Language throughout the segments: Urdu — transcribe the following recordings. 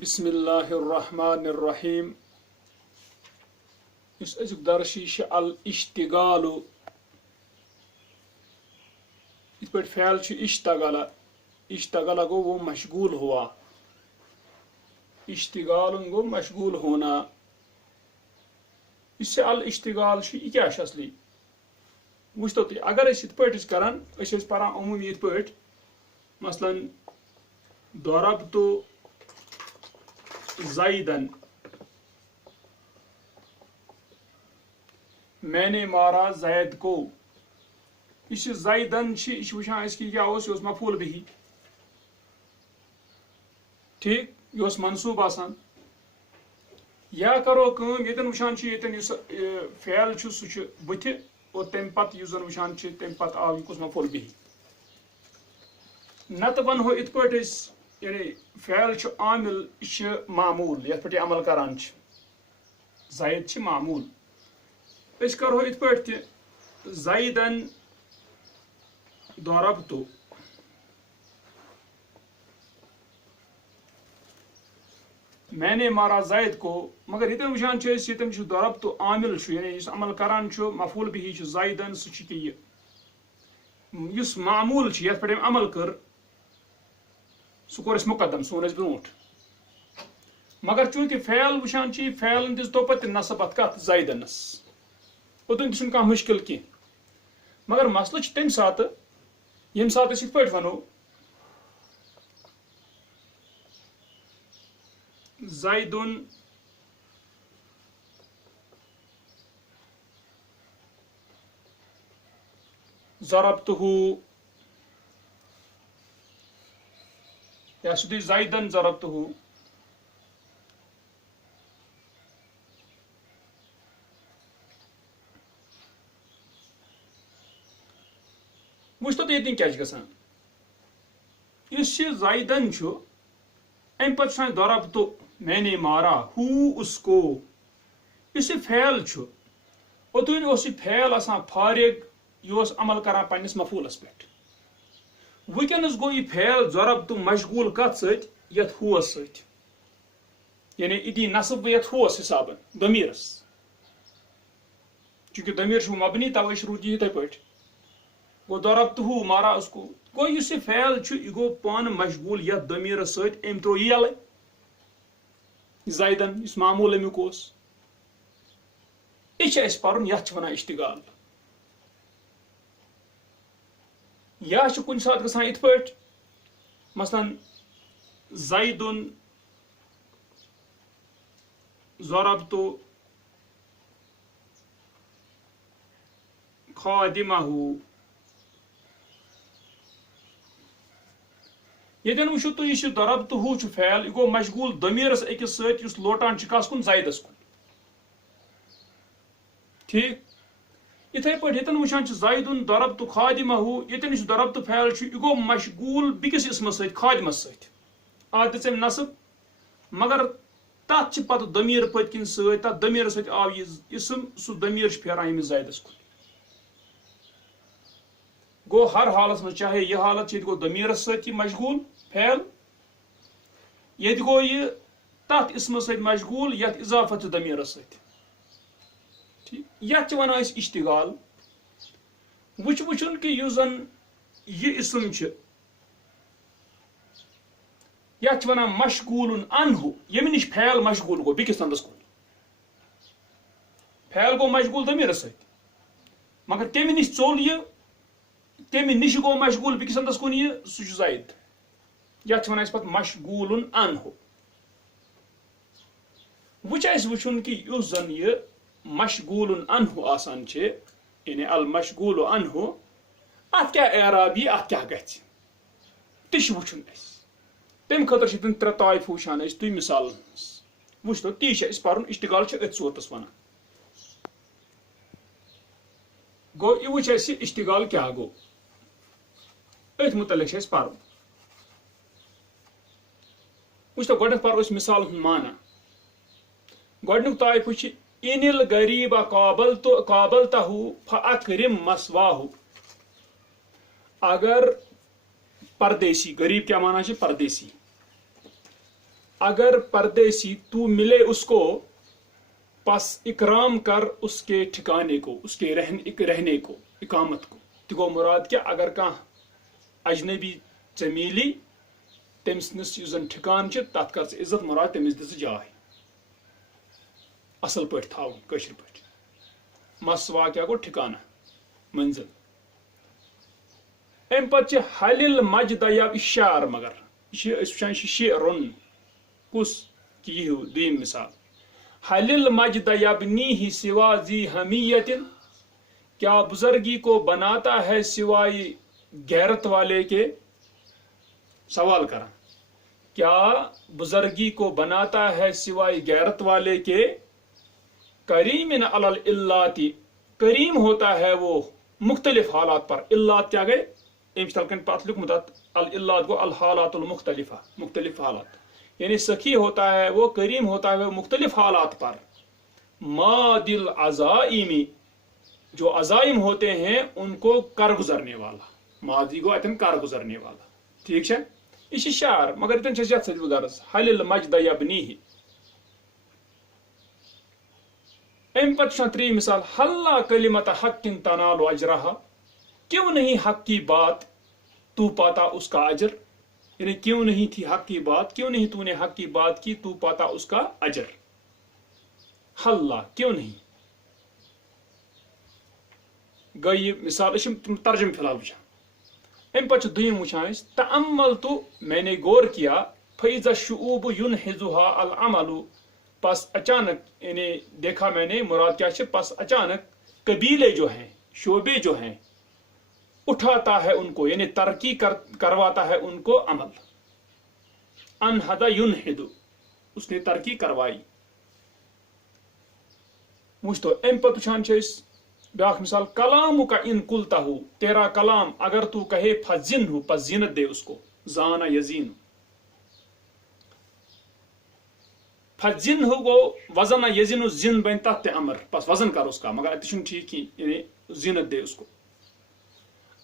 بسم الله الرحمن الرحيم. اس ازیک درس یہ الاشتغال. اس پہ فعل اشتغل. اشتغل گو وہ مشغول ہوا. اشتغال گو مشغول ہونا. اس سے الاشتغال یہ کیا اصلی وچتو تھی اگر اس پہ کران پران عمومی یہ پہ مثلا ضربت زیدن میں نے مارا زید کو. یہ زیدن یہ وچان اس کی کیا یہ مفعول بھی ٹھیک یہ منصوب آسان. یا کرو کم یتن وچان یتن فعل سہ بتھ اور تم پتہ اس زن وچان تم پتہ آو یہ مفعول بھی. نت ونہو ات پہ یعنی فعل عامل یہ معمول یت پہ عمل کران زید معمول. اس کرو ات پہ تہ زیدن ضربت. میں نے مارا زید کو. مگر یتن وچان یتن ضربت عامل یعنی اس عمل کران مفعول بھی زیدن سہ اس معمول یت پہ عمل کر سہ کور اس مقدم سون اس برونٹ. مگر چونکہ فعل وچان فعل دس تو پتہ نصب ات کت زیدنس اوتن تہ کھانا مشکل کی. مگر مسئلہ تمہ سات یم سات اس پہ ونو زیدن ضربتہ یا سہ زیدن ضربتہ. وچتو یتن کیا گژھان اس زیدن ام پتہ ضربت میں نے مارا ہو اس کو. اس فعل اوتن اس فعل آسان فارغ یہ عمل کران پنس مفعولس پہ. ونکس گو یہ فعل ضربت مشغول کت ست یت ہوس ست یعنی ادی نصب یت ہوس حسابن ضمیرس چونکہ ضمیر مبنی توے روز یہ یتھے پہ گو ضربت ہو مارا اس کو. گو اس فعل یہ گو پان مشغول یت ضمیر ست ام ترو یل زیدن اس معمول امیک یہ اس پرن یت ونان اشتغال. یا کن سات گژھان ات پہ مثلا زیدن ضربت خادمہ. یتن وچھو تو یہ ضربت ہو فعل یہ گو مشغول ضمیرس اکس ست لوٹان کس کن زیدس کن ٹھیک. اتھے پہ یتن وچان زیدن ضربت خادمہ یتن ضربت فعل یہ گو مشغول بیکس اسمس ست خادمس ست آ دم نصب. مگر تک پتہ ضمیر پت کن ست تک ضمیر ست آو یہ اسم سہ ضمیر پھیران یمس زیدس کن. گو ہر حالت میں چاہے یہ حالت یہ گو ضمیرس ست مشغول فعل یہ گو یہ تت اسمس ست مشغول یت اضافت ضمیرس ست. یت ونان اشتغال. وچن کہ یس زن یہ اسم یت ونان مشغول عنہ یم نش فعل مشغول گو بیکس تندس کن. فعل گو مشغول ضمیرس ست مگر تمہ نش ژول یہ تمہ نش گو مشغول بیکس تندس کن یہ سہ زید یت ونان پتہ مشغول عنہ. وچن کہ یس زن یہ مشغول عنہ آسان یعنی المشغول عنہ ات کیا اعرابی ات کیا گژھِ تہ وچن تمہ خاطر تم ترے طائف وچان تھی مثال وچتو تی اس پرن اشتغال ات صورتس ونان. گو یہ وچ اشتغال کیا گو ات متعلق پرن. وچتو گۄڈنیٚتھ پرو مثال ہند معنی. گۄڈنیُک طائف ان الغریب قابلتہ فاکرم مثواہ. اگر پردیسی، غریب کیا معنی ہے؟ پردیسی. اگر پردیسی تو ملے اس کو پس اکرام کر اس کے ٹھکانے کو، اس کے رہنے کو، اقامت کو. تہ گو مراد کیا؟ اگر کانٛہہ اجنبی ژےٚ میلی تٔمۍ سٕنٛدِس یُس زن ٹھکان چھُ تتھ کر ژٕ عزت، مراد تٔمِس دِ ژٕ جاے اصل پٲٹھۍ تھاوُن کٲشِر پٲٹھۍ. مسوا کیا گو؟ ٹھکانہ، منزل. امہِ پتہٕ چھِ حلل مجدہ یا اشار، مگر یہ أسۍ وٕچھان یہِ چھُ شے رۄن. کُس؟ کہ یہ ہیو دوٚیِم مثال. حلل مجدہ یبنیہ سوا ذی حمیت، کیا بزرگی کو بناتا ہے سوائے غیرت والے کے؟ سوال کرا، کیا بزرگی کو بناتا ہے سوائے غیرت والے کے؟ کریم علی الالات، کریم ہوتا ہے وہ مختلف حالات پر. الات کیا گئے؟ امس تلکن پتہ لکھمت الالات گو الحالات المختلفہ، مختلف حالات. یعنی سخی ہوتا ہے وہ، کریم ہوتا ہے وہ مختلف حالات پر. ماد العزائم، جو عزائم ہوتے ہیں ان کو کر گزرنے والا. ماضی گو اتن کر گزرنے والا. ٹھیک ہے، یہ شعر، مگر اتن چھس یت سۭتۍ غرض حلل مجدہ یبنیہ. ام پتہ تری مثال. حلہ کلمت حق تنال اجرہا، کیوں نہیں حق کی بات تو پاتا اس کا اجر؟ یعنی کیوں نہیں تھی حق کی بات، کیوں نہیں تو نے حق کی بات کی، تو پاتا اس کا اجر. حلہ، کیوں نہیں. گئی مثال، ترجم فی الحال وچھان. ام پتہ دویم وچھان اس. تأمل تو، میں نے غور کیا. فیض الشعوب ینحزها العمل، پس اچانک، یعنی دیکھا میں نے، مراد کیا ہے؟ پس اچانک قبیلے جو ہیں، شعبے جو ہیں، اٹھاتا ہے ان کو، یعنی ترقی کرواتا ہے ان کو عمل. انحد ینحد، اس نے ترقی کروائی. وچھ تو ام پتہ وچھان بیاکھ مثال. کلام کا ان کلتا ہو، تیرا کلام اگر تو کہے، فزن ہو، پس زینت دے اس کو. زانا یزین، فزن ہو گو وزن یزین، زن بن تحت امر، پس وزن کر اس کا، مگر اتہ چھُنہٕ ٹھیک کی، یعنی زینت دے اس کو.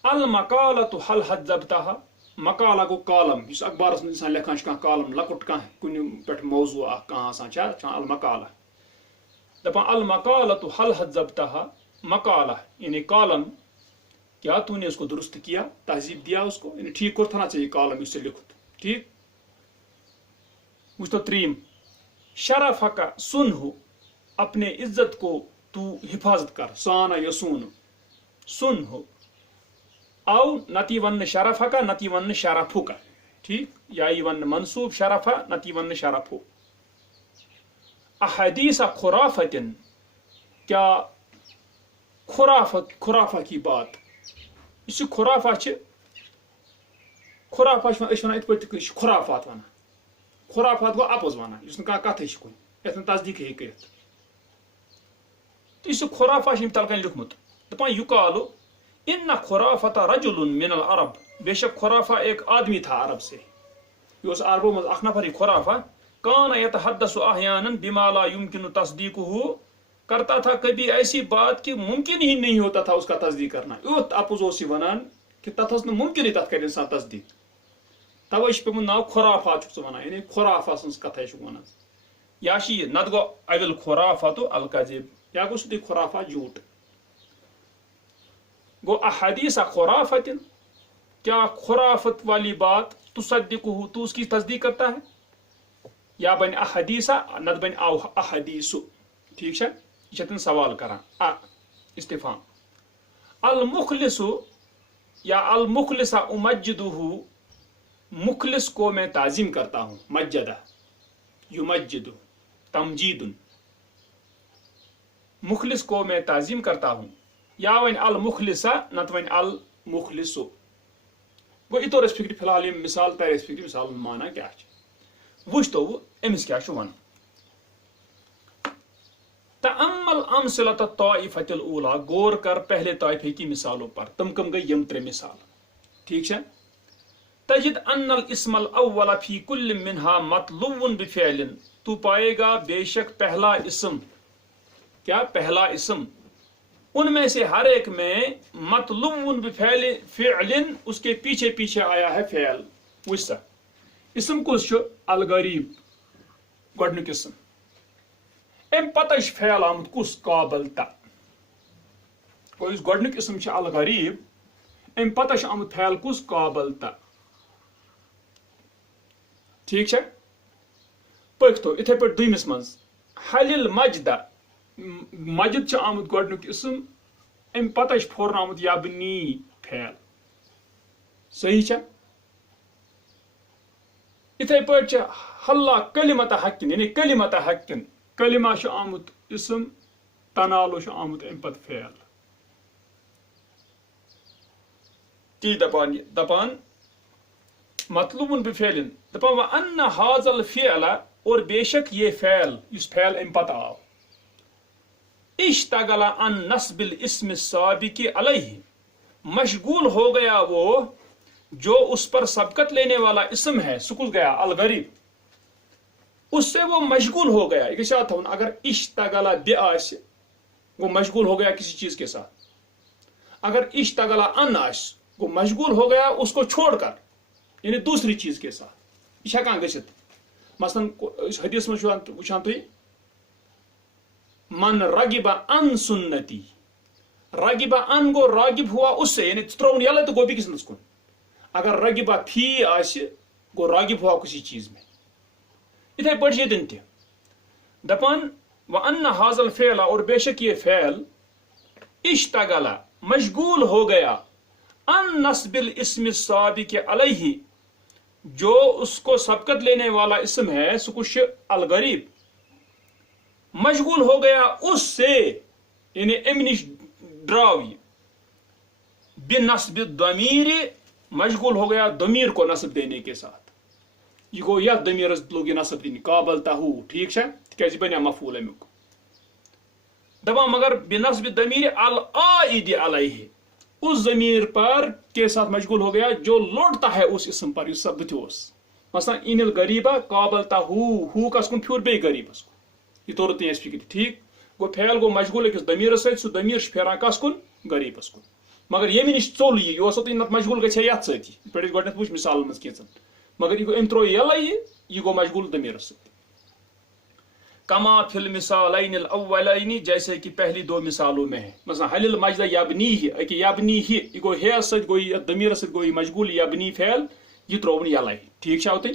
المقالۃ حل حذبتہا، مقالہ گو کالم، اس اخبارس منٛز انسان لکھان چھُ کانٛہہ کالم، لۄکُٹ کانٛہہ کُنہِ پٮ۪ٹھ موضوع اکھ کانٛہہ آسان چھا المقالہ. دپان المقالۃ حل حذبتہا، مقالہ یعنی کالم، کیا تو نے اس کو درست کیا، تہذیب دیا اس کو، یعنی ٹھیک کوٚرتھا نا ژےٚ یہ کالم یُس ژےٚ لیوٚکھُتھ. ٹھیک. وچھ تو تریم. شرفک سن ہو، اپنے عزت کو تو حفاظت کر. سانا یسون، سن ہو. او نتی ون شرفک، نتی ون شرفک. ٹھیک، یا یہ ون منصوب شرف، نتی ون شرف ہو. احادیث خرافت، کیا خرافہ کی بات. اس خرافہ چھ، خرافہ اس ونان ات پٲٹھۍ تہِ خرافات ونان. خرافات گو اپوز ونان، یُس نہٕ کانٛہہ کتھٕے چھُ کُنہِ، یتھ نہٕ تصدیٖق ہیٚکہِ کٔرِتھ. تہٕ یُس یہِ خرافہ چھُ تلکن لیوٚکھمُت، دپان یُقالُ ان خرافت رجل من العرب، بے شک خرافہ ایک آدمی تھا عرب سے. یہ اس عربوں میں اخ نفر ہی خرافہ. کان یتحدث احیانا بما لا يمكن تصدیقه، کرتا تھا کبھی ایسی بات کہ ممکن ہی نہیں ہوتا تھا اس کا تصدیق کرنا. یوت اپوز اوس یہ ونان کہ تتھ ٲس نہٕ ممکن تتھ کرِ انسان تصدیق. توے چھُ پیوٚمُت ناو خرافات چھُکھ ژٕ ونان، یعنی خرافہ سٕنٛز کتھے چھُکھ ونان. یا چھِ یہِ نتہٕ گوٚو اول خرافت الکذب، یا گوٚو سیودُے خرافہ جھوٹ. گو احادیث خرافت، کیا خرافت والی بات تصدقہ، تو اس کی تصدیق کرتا ہے. یا بن احادیث، نت بن احادیث. ٹھیک ہے، یہ تن سوال کران استفہام. المخلص یا المخلص امجدہ، مخلص کو میں تعظیم کرتا ہوں. مجدہ یمجد، تمجید، مخلص کو میں تعظیم کرتا ہوں. یا ون المخلص، نت ون المخلص. گو یہ طور فکر فی الحال یہ مثال تر فکر مثال مانا کیا. وچھ تو امس کیا ون. تأمل امثلۃ الطائفۃ الاولیٰ، غور کر پہلے طائفے کی مثالوں پر. تم کم گئی یم ترے مثال. ٹھیک ہے. تجد ان الاسم الاول فی کل منہا مطلوب بفعل، تو پائے گا بے شک پہلا اسم، کیا پہلا اسم، ان میں سے ہر ایک میں مطلوب بفعل، فعل اس کے پیچھے پیچھے آیا ہے فعل. وچھ سا اسم کس چھُ؟ الغریب، گۄڈنیُک قٕسم امہِ پتہٕ چھُ فعل آمُت کُس قابل تا گوٚو یُس گۄڈنیُک قٕسم چھُ الغریٖب امہِ پتہٕ چھُ آمُت فعل کُس قابل تا ٹھیٖک چھا پٔکۍتو یِتھے پٲٹھۍ دوٚیمِس منٛز حلِل مجدہ مجد چھُ آمُت گۄڈنیُک قٕسم امہِ پتہٕ چھُ فوراً آمُت یبنی فعل صحیح چھا یِتھے پٲٹھۍ چھِ حلہ کلمت حقن یعنی کلمت حقن کلمہ چھُ آمُت قٕسم تنالو چھُ آمُت امہِ پتہٕ فعل تی دپان مطلوب بفعل دپان وان هذا الفعل اور بے شک یہ فعل یُس فعل امہِ پتہٕ آو اشتغل عن نصب الاسم السابق علیہ مشغول ہو گیا وہ جو اس پر سبقت لینے والا اسم ہے سُہ کُس گیا الغریب اس سے وہ مشغول ہو گیا یہ کیا تھا اگر اشتغل بے آسہِ وہ مشغول ہو گیا کسی چیز کے ساتھ اگر اشتغل ان آسہِ وہ مشغول ہو گیا اس کو چھوڑ کر یعنی دوسری چیز کے ساتھ یہ ہیکان گژھِتھ مثلاً حدیث میں وچھان تُہۍ من رغب عن سنتی رغب ان گو راغب ہوا اس سے یعنی ترون یلے تو گو بیکس منٛز کُن اگر رغب فی آسہِ گو راغب ہوا کسی چیز میں اتھے پٲٹھۍ ییٚتٮ۪ن تہِ دپان وان هذا الفعل اور بے شک یہ فعل اشتغل مشغول ہو گیا ان نصب الاسم السابق علیہ جو اس کو سبقت لینے والا اسم ہے سُہ کُس چھُ الغریب مشغول ہو گیا اس سے یعنی امہِ نش ڈراو یہ بنصب الضمیر مشغول ہو گیا ضمیر کو نصب دینے کے ساتھ یہ گو یتھ ضمیرس لوگ یہ نصب دِنہِ قابل تہو ٹھیک چھا تِکیازِ بنیو مفعول امیُک دپان مگر بنصب الضمیر العائد علیہ اس ضمیر پر کے ساتھ مشغول ہو گیا جو لوٹتا ہے اس اسم پر یُس بٕتھِ اوس مثلا ان الغریبہ قابل تہو کس کُن پھیور بیٚیہِ غریبس کُن یہ توٚر تہِ اَسہِ فکرِ ٹھیک گو فعل گو مشغول أکِس ضمیرس سۭتۍ سُہ ضمیر چھُ پھیران کس کُن غریبس کُن مگر ییٚمہِ نش ژوٚل یہِ اوسو تۄہہِ نتہٕ مشغول گژھِ ہا یتھ سۭتی یِتھ پٲٹھۍ أسۍ گۄڈنیتھ وٕچھ مثالن منٛز کینٛژن مگر یہِ گوٚو أمۍ ترٛوو یلے یہِ گوٚو مشغول ضمیرس سۭتۍ کما فی المثالین الاولین جیسے کہ پہلی دو مثالوں میں ہے مثلا حل المجد یبنیہ اکہ یبنیہ یہ گو ہے سۭتۍ گوٚو یہِ ضمیرس سۭتۍ گوٚو یہِ مشغول یبنی فعل یہِ ترٛووُن یلے ٹھیک چھا اوتن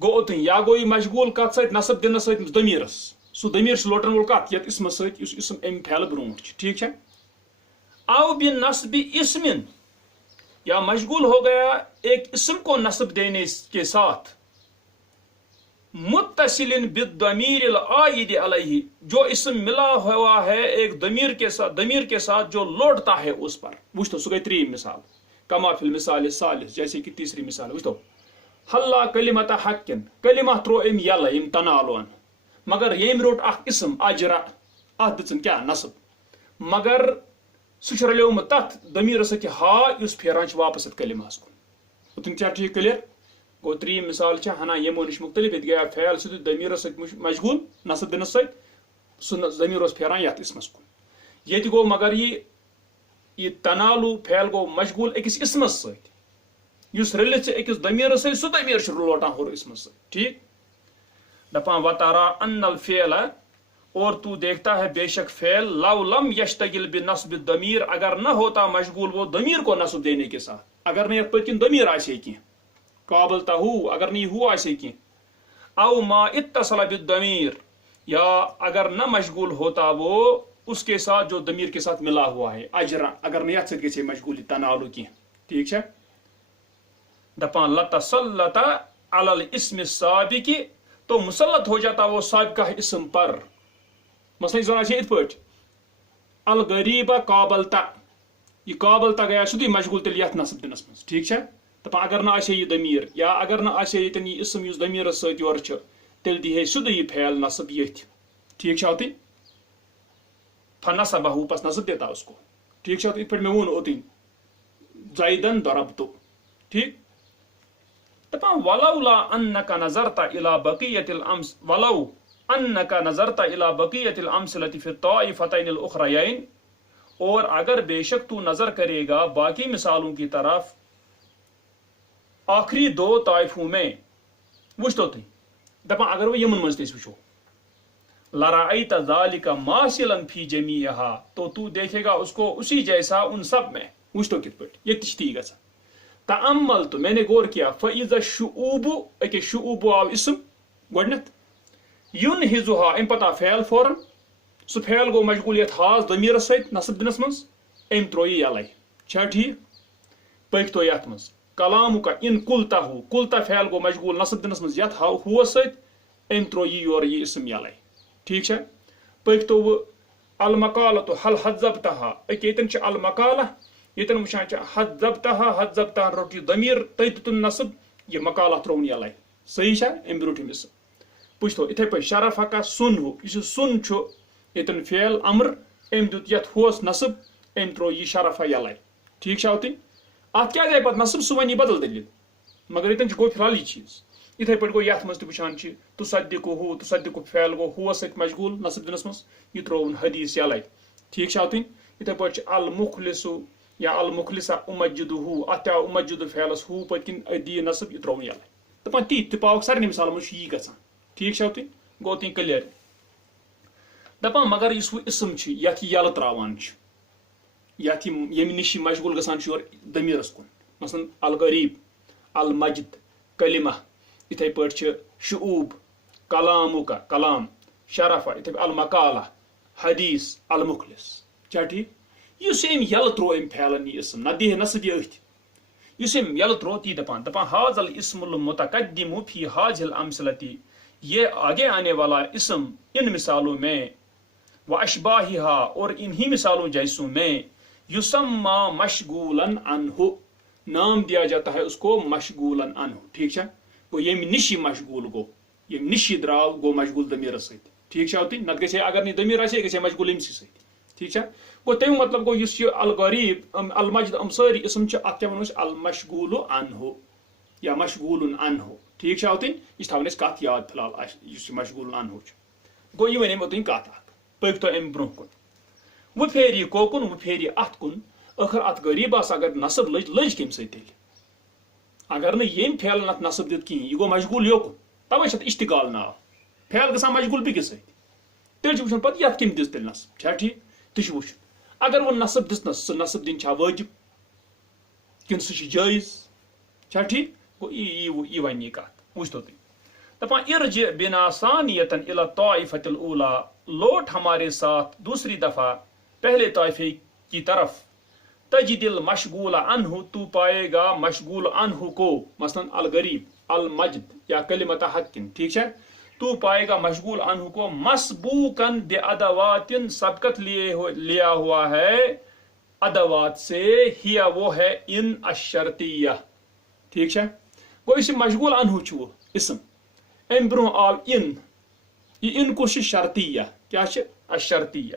گو اوتن یا گوٚو یہِ مشغول کتھ سۭتۍ نصب دِنس سۭتۍ ضمیرس سُہ ضمیر چھُ لوٹن وول کتھ یتھ اسمس سۭتۍ یُس اسم امہِ پھیلہٕ برونٛٹھ چھُ ٹھیک چھا او بنصب اسم یا مشغول ہو گیا ایک اسم کو نصب دینے کے ساتھ متصل بالضمیر العائد علیہ جو اسم ملا ہوا ہے ایک ضمیر کے ساتھ جو لوٹتا ہے اس پر وچھ تو سُہ گئی ترٛیٚیِم مثال کما فی المثال الثالث جیسے کہ تیسری مثال وچھ تو حلہ کلمت حقن کلمہ ترٛوو أمۍ یلے أمۍ تنالون مگر ییٚمۍ روٚٹ اکھ اسم اجرا اتھ دِژٕن کیاہ نصب مگر سُہ چھُ رلیومُت تتھ ضمیرس سۭتۍ ہا یُس پھیران چھُ واپس اتھ کلمہس کُن اوتن کیاہ ٹھیک کلیر گو ترٛیٚیِم مثال چھِ ہنا یِمو نش مختلف ییٚتہِ گیا فعل سیٚودُے ضمیرس سۭتۍ مشغول نصب دِنس سۭتۍ سُہ ضمیر اوس پھیران یتھ اسمس کُن ییٚتہِ گوٚو مگر یہِ تنالو فعل گوٚو مشغول أکِس اسمس سۭتۍ یُس رٔلِتھ چھِ أکِس ضمیرس سۭتۍ سُہ ضمیر چھُ لوٹان ہور اسمس سۭتۍ ٹھیک دپان وتارا ان الفعل اور تو دیکھتا ہے بے شک فعل لو لم یشتغل بنصب الضمیر اگر نہ ہوتا مشغول وہ ضمیر کو نصب دینے کے ساتھ اگر نہ یتھ پٔتۍ کِنۍ ضمیر آسہِ کینٛہہ قابل تہو اگر نہ یہ ہو آسے کینٛہہ او ما اتصل بالضمیر یا اگر نہ مشغول ہوتا وہ اس کے ساتھ جو ضمیر کے ساتھ ملا ہوا ہے اجرا اگر نہ یتھ سۭتۍ گژھِ مشغول تنالو کینٛہہ ٹھیک چھا دپان لتسلط علی الاسم السابق تو مسلط ہو جاتا وہ سابقہ اسم پر مثلا یہ زن یتھ پٲٹھۍ الغریبہ قابلتا یہ قابلتا گیا سیٚودُے مشغول تیٚلہِ یتھ نصب دِنس منٛز ٹھیک چھا دپان اگر نہ آسے یہ ضمیر یا اگر نہ آسے ییٚتٮ۪ن یہ اسم یُس ضمیرس سۭتۍ یورٕ چھُ تیٚلہِ دی ہے سیٚودُے یہ فعل نصب ییٚتھۍ ٹھیک چھا اوتن فنصبہ پس نصب دیتا اس کو ٹھیک چھا یتھ پٲٹھۍ مےٚ ووٚن اوتن زیدن ضربتو ٹھیک دپان ولولا انک نظرت الى بقیت الامس ولو انک نظرت الى بقیت الامثلۃ فی الطائفتین الاخرین اور اگر بے شک تو نظر کرے گا باقی مثالوں کی طرف آخری دو طائفوں میں وچھتو تھی دپان اگر وہ یمن مز تس وچھو لرأیت ذالک ماثلا فی جمیعہا تو دیکھے گا اس کو اسی جیسا ان سب میں. وچھتو کت پٹ یہ تی گژھان. تأمل تو میں نے غور کیا فإذا الشعوب اکے شعوب آو اسم گۄڈنیتھ ينہزها ام پتہ فعل فوراً سہ فعل گو مشغول یتھ حاض ضمیرس ست نصب دنس مز ام تروی یلے چھا ٹھیک پکتو یتھ مز کلام کا ان کلتا فعل گو مشغول نصب دنس مز یتھ ہو ست ام تروی یور یہ اسم یلے ٹھیک چھا پکتو وہ المقالۃ هل حذبتها اکے یتن چھ المقالہ یتن وچھان حذبتها روٹ یہ ضمیر تن نصب یہ مقالہ ترون یلے صحیح چھا ام بروٹھم اسم پوچھتو اتھے پہ شرف کا سن ہو یہ سن چھ یتن فعل امر ام دیت یت ہوس نصب ام ترو یہ شرف یلے ٹھیک چھا ہوتی ات کیا گئی پتہ نصب سہ ونی بدل دلیل مگر یتن گو فی الحال یہ چیز اتھے پہ گو یت مز تہ وچھان تصدق فعل گو ہو ست مشغول نصب دنس مز یہ ترون حدیث یلے ٹھیک چھا ہوتی اتھے پہ المخلص یا المخلصہ امجدہ ات امجد فعلس ہو پتکن ادی نصب یہ ترون یلے دپان تی تہ پاک سارنی مثال مجھ یہ گژھان ٹھیک چھا ہوتی گو تی کلیئر دپان مگر اس وہ اسم چھ یت یل تراوان چھ یت یم نش مشغول گژھان چھ یور ضمیرس کن مثلا الغریب المجد کلمہ اتھے پٲٹھۍ چھ شعوب کلامک کلام شرف اتھے المقالہ حدیث المخلص چھا ٹھیک اس ام یل ترو ام پھیلن یہ اسم نہ دہ نصب یہ اتھ اس ام یل ترو تی دپان حاذ الاسم المتقدم فی حاذ الامثلۃ یہ آگے آنے والا اسم ان مثالوں میں و اشباہہا اور انہی مثالوں جیسوں میں یسمى مشغولا عنہ نام دیا جاتا ہے اس کو مشغولا عنہ ٹھیک چھا وہ یم نشی مشغول گو یم نشی دراو گو مشغول ضمیر ست ٹھیک چھا ہوتی نت گژھے اگر نہیں ضمیر آسے گژھے مشغول امسی ست ٹھیک چھا گو تم مطلب گو اس الغریب المجد ساری اسم چھ ات کیا ونو المشغول عنہ یا مشغول عنہ ٹھیک چھا ہوتی یہ تھاون اس کت یاد فی الحال اس مشغول عنہ چھ گو یہ ونیم اوتن کت اخ پکتو ام برو کن وہ پھیری کوکن وہ پھیری ات کن اخر ات غریب آس اگر نصب لج کم ست تیل اگر نہ یم پھیل نت نصب دت کہیں یہ گو مشغول یوکن توے چھ اشتغال ناو پھیل گژھان مشغول بیکس ست تیل چھ وچھان پتہ یت کم دس تیل نصب چھا ٹھیک تہ چھ وچھن اگر وہ نصب دسنس سہ نصب دن چھا واجب کن سہ چھ جائز چھا ٹھیک گو یہ ون یہ کت وچھتو تھی دپان ارجع بنا ثانیۃ الی الطائفۃ الاولی لوٹ ہمارے ساتھ دوسری دفعہ پہلے طائفے کی طرف تجد المشغول عنہ تو پائے گا مشغول عنہ کو مثلا الغریب المجد یا کلمۃ حق ٹھیک ہے تو پائے گا مشغول عنہ کو مسبوقاً بادوات سبقت لیا ہوا ہے ادوات سے ہی وہ ہے ان الشرطیہ ٹھیک ہے گو اس مشغول عنہ چھ وہ اسم ام برو آو ان یہ ان کو شرطیہ کیا الشرطیہ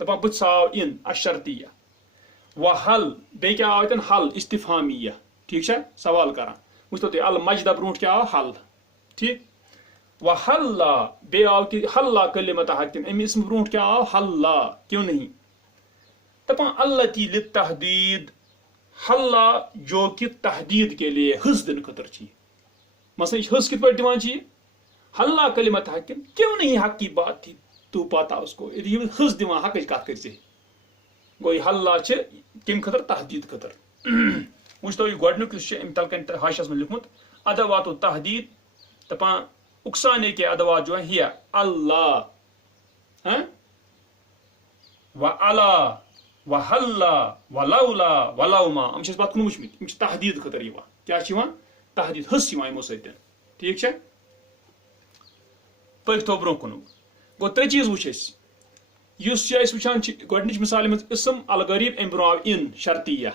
دپان بت آو ان الشرطیہ و حل بی کیا آو تن حل استفہامیہ ٹھیک ہے سوال کران وچھتو تھی المجد برونٹ کیا آو حل ٹھیک و حلا بی آو تی حلا کلمۃ حق ام اسم برونٹ کیا آو حلا کیوں نہیں دپان التی للتحدید حلا جو کہ تحدید کے لیے حس دن خطر چاہیے مثلا حس کت پہ دیوان چاہیے حلا کلمۃ حق کیوں نہیں حق کی بات تھی تو پاتا اس کو یہ حس دیوان حق کت کر گوئی حلا کم خطر تحدید خطر وچھتو یہ گۄڈنیُک یُس چھُ امہِ تل کن حاشیس میں لکھمت ادوات التحدید دپان اکسانے کے ادوات جو ہیں ہی اللہ و علا و حلا و لولا و لوما ہم چھس بات کن وچھمت ہم چھ تحدید خطر یوان کیا چھ یوان تحدید حس یوان یمو سۭتۍ ٹھیک چھا پٔکۍتو برونٛہہ کُن گوٚو ترٛےٚ چیٖز وٕچھ أسۍ یُس چھِ أسۍ وٕچھان چھِ گۄڈنِچ مِثالہِ منٛز اسم الغریب امہِ برونٛہہ آو ان شرطیہ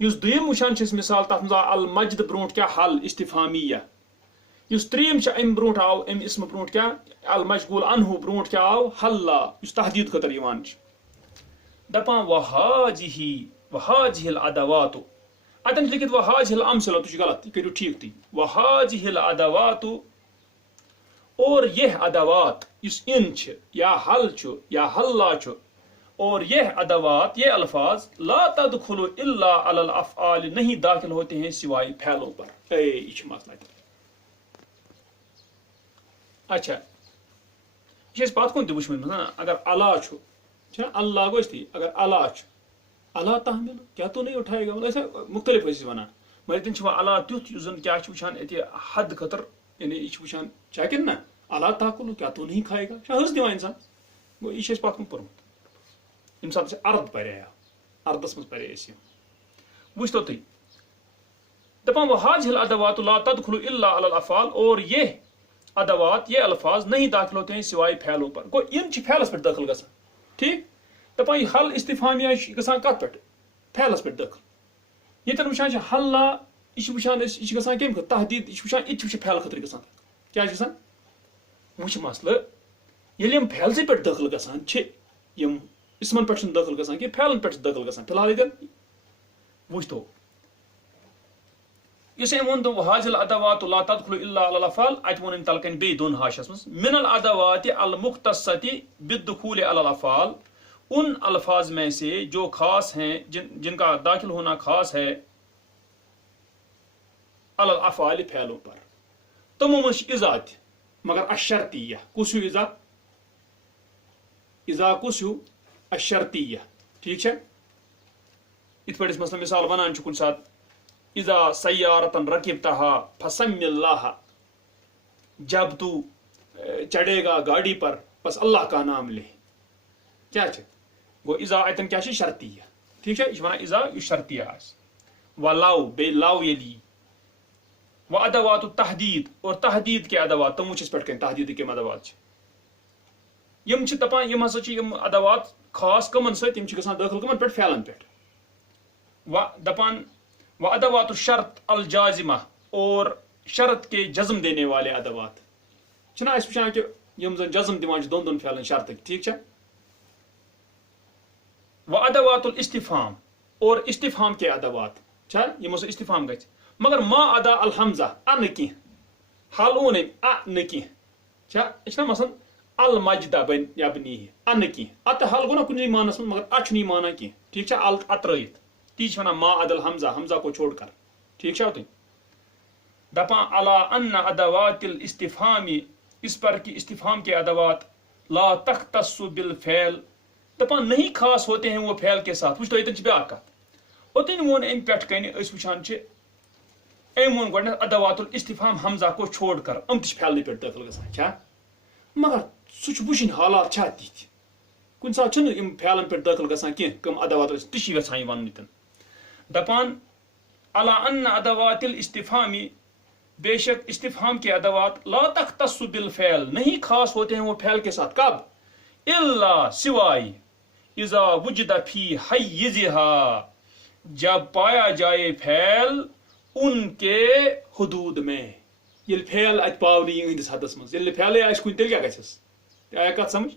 یُس دوٚیِم وٕچھان چھِ أسۍ مِثال تتھ منٛز آو المجد برونٛٹھ کیٛاہ حل استفہامیہ یُس ترٛیٚیِم چھِ امہِ برونٛٹھ آو امہِ اسمہٕ برونٛٹھ کیٛاہ المشغول عنہ برونٛٹھ کیٛاہ آو حلا یُس تحدید خٲطرٕ یِوان چھِ دپان وہاجہ الادوات اتن لکھت وہاجہ الامثلہ تو غلط یہ کریو ٹھیک تھی وہاجہ الادوات اور یہ ادوات اس ان چھ یا حل چھ یا حلا چھ اور یہ ادوات یہ الفاظ لا تدخل الا علی الافعال نہیں داخل ہوتے ہیں سوائے فعلوں پر یہ چھ مسئلہ اچھا یہ پات کن تہ وچھمت اگر اللہ چھُ اللہ گوٚو تھی اگر اللہ چھُ اللہ تحمل کیا تو نہیں اٹھائے گا مطلب مختلف ٲسۍ ونان مگر ییٚتٮ۪ن چھُ اللہ تیُتھ یُس زن کیاہ چھُ وٕچھان اتہِ حد خٲطرٕ یعنی یہِ چھُ وٕچھان چھا کِنہٕ نہ اللہ تعالیٰ کیا تو نہیں کھائے گا چھا حظ دِوان انسان گوٚو یہِ چھُ اَسہِ پتھ کُن پوٚرمُت ییٚمہِ ساتہٕ أسۍ ارد پریو اردس منٛز پرے أسۍ یِم وٕچھتو تُہۍ دپان وہاذِہ الادوات لا تدخل الا علی الافعال اور یہ ادوات یہ الفاظ نہیں داخل ہوتے ہیں سوائے فعلوں پر گوٚو یِم چھِ فعلس پٮ۪ٹھ دٲخل گژھان ٹھیٖک دپان یہِ حل استفامیہ چھِ گژھان کتھ پٮ۪ٹھ فعلس پٮ۪ٹھ دٲخل ییٚتٮ۪ن وٕچھان چھِ حلہ یہِ چھِ وٕچھان أسۍ یہِ چھِ گژھان کمہِ خٲطرٕ تحدیٖد یہِ چھِ وٕچھان یہِ تہِ چھِ فعل خٲطرٕ گژھان کیٛاہ چھِ گژھان وٕچھ مسلہٕ ییٚلہِ یِم فعلسٕے پٮ۪ٹھ دٲخل گژھان چھِ یِم اسمن پٮ۪ٹھ چھِنہٕ دٲخل گژھان کینٛہہ فعلن پٮ۪ٹھ چھِ دٲخل گژھان فی الحال ییٚتٮ۪ن وٕچھتو یُس أمۍ ووٚن دوٚپ وہاذِہ الادوات لا تدخل الا علی الافعال اتہِ ووٚن أمۍ تلہٕ کَنۍ بیٚیہِ دۄن حاشیَس منٛز من الادوات المختصة بالدخول علی الافعال ان الفاظ میں سے جو خاص ہیں جن کا داخل ہونا خاص ہے علی الافعال فعلوں پر تمو منٛز چھِ اِزا تہِ مگر الشرطیہ کُس ہیوٗ اِزا اِزا کُس ہیوٗ الشرطیہ ٹھیٖک چھا یِتھ پٲٹھۍ أسۍ مثلاً مثال وَنان چھِ کُنہِ ساتہٕ اِزا سیارتن رکبتها فسم اللہ جب تو چڑھے گا گاڑی پر بس اللہ کا نام لے کیا چھِ گوٚو اِزا اتٮ۪ن کیٛاہ چھِ شرطیہ ٹھیٖک چھا یہِ چھِ وَنان اِزا یُس شرطیہ آسہِ ولو بیٚیہِ لو ییٚلہِ و ادوات تحدیٖد اور تحدیٖد کے ادوات تِم وٕچھ اَسہِ پٮ۪ٹھ کَنۍ تحدیٖد کَمہِ ادوات چھِ یِم چھِ دپان یِم ہسا چھِ یِم ادوات خاص کٕمن سۭتۍ یِم چھِ گژھان دٲخل کٕمن پٮ۪ٹھ فعلن پٮ۪ٹھ دپان و ادوات الشرط الجازمہ اور شرط کے جزم دینے والے ادوات چھِنہ أسۍ وٕچھان کہِ یِم زن جزم دِوان چھِ دۄن فعلن شرطٕکۍ ٹھیٖک چھا و ادوات الاستفہام اور استفہام کے ادوات چھا یِمو سۭتۍ استفہام گژھِ مگر ما ادا الحمزہ نہٕ کینٛہہ حل اوٚن أمۍ نہٕ کینٛہہ چھا یہِ چھُنہ مثلاً المجدہ یبنی نہٕ کینٛہہ اتہِ حل گوٚو نہ کُنی مانس منٛز مگر چھُنہٕ یہِ مانان کینٛہہ ٹھیٖک چھا اترٲیِتھ تی چھِ وَنان ما عدل حمزہ کو چھوڑ کر ٹھیٖک چھا تُہۍ دپان علی ان ادوات الاستفہام اس پر کہ استفہام کے ادوات لا تختص بالفعل دپان نہیں خاص ہوتے ہیں وہ فعل کے ساتھ وٕچھتو ییٚتٮ۪ن چھِ بیٛاکھ کتھ اوٚتن ووٚن أمۍ پٮ۪ٹھ کَنہِ أسۍ وٕچھان چھِ أمۍ ووٚن گۄڈٕنٮ۪تھ ادوات الاستفہام حمزہ کو چھوڑ کر یِم تہِ چھِ فعلنٕے پٮ۪ٹھ دٲخل گژھان چھا مگر سُہ چھُ وٕچھِنۍ حالات چھا تِتھۍ کُنہِ ساتہٕ چھِنہٕ یِم فعلن پٮ۪ٹھ دٲخل گژھان کینٛہہ کٕم ادوات ٲسۍ تہِ چھِ یژھان یہِ وَنُن ییٚتٮ۪ن دپان علی ان ادوات الاستفہام بے شک استفہام کے ادوات لا تختص بالفعل نہیں خاص ہوتے ہیں وہ فعل کے ساتھ کب الا سوائے اذا وجد فی حیزها جب پایا جائے فعل ان کے حدود میں ییٚلہِ فعل اتہِ پاونہٕ یِہنٛدِس حدس منٛز ییٚلہِ نہٕ فعلے آسہِ کُنہِ تیٚلہِ کیٛاہ گژھٮ۪س تہِ آیا کتھ سمجھ